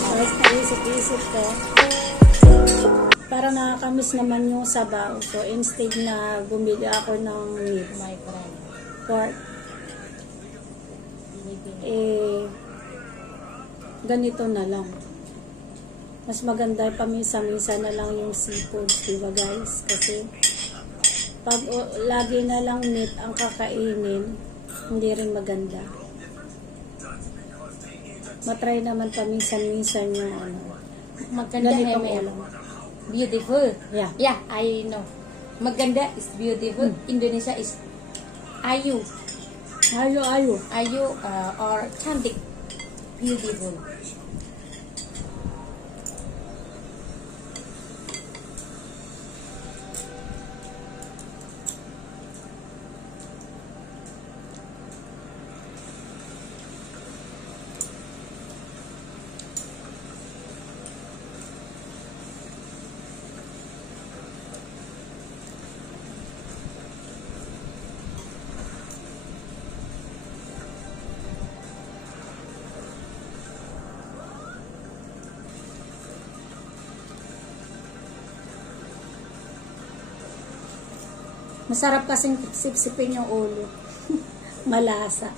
Tapos naisip-isip ko, para nakakamiss naman yung sabaw. So, instead na bumili ako ng meat, pork, ganito na lang. Mas maganda paminsan-minsan na lang yung seafoods, diba guys? Kasi pag lagi na lang meat ang kakainin, hindi rin maganda. Matry naman paminsan-minsan yung maganda ganitong na ulam. Beautiful. Yeah. Yeah, I know. Maganda is beautiful. Indonesia is ayu. Ayo. Ayu or cantik. Beautiful. Masarap kasing sipsipin yung ulo. Malasa.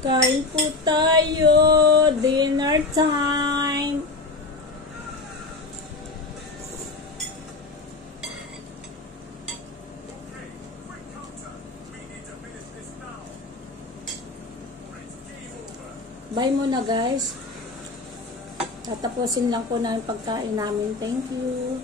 Kain po tayo. Dinner time. Bye muna guys. Tatapusin lang po na yung pagkain namin. Thank you.